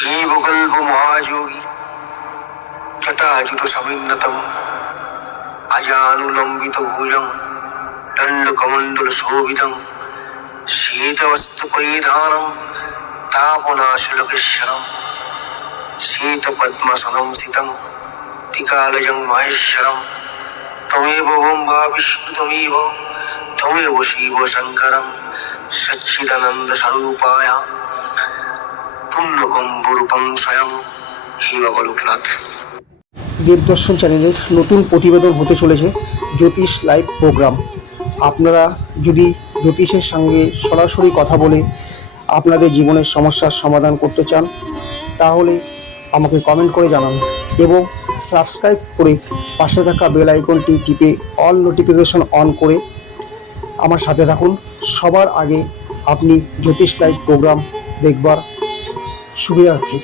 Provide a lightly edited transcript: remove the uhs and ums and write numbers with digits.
शिवकल्प महायोगी जटाजुट समिन्नतम अजानुलंबित भुजं दंडकमंडल शोभितं शीतवस्तु परिधानं तापनाशलोकेश्वरं शीतपद्मसनं सितं तिकालजं महेश्वरं तमेव ब्रह्मा विष्णु तमेव शिव शंकरं सच्चिदानंद स्वरूपाय পুণ্যবম্বরূপং স্বয়ং হে বাবা লোকনাথ। দেবদর্শন চ্যানেলের নতুন প্রতিবেদন হতে চলেছে জ্যোতিষ লাইভ প্রোগ্রাম। আপনারা যদি জ্যোতিষের সঙ্গে সরাসরি কথা বলে আপনাদের জীবনের সমস্যার সমাধান করতে চান তাহলে আমাকে কমেন্ট করে জানান এবং সাবস্ক্রাইব করে পাশে থাকা বেল আইকনটি টিপে অল নোটিফিকেশন অন করে আমার সাথে থাকুন। সবার আগে আপনি জ্যোতিষ লাইভ প্রোগ্রাম দেখবার সুবিধার্থে।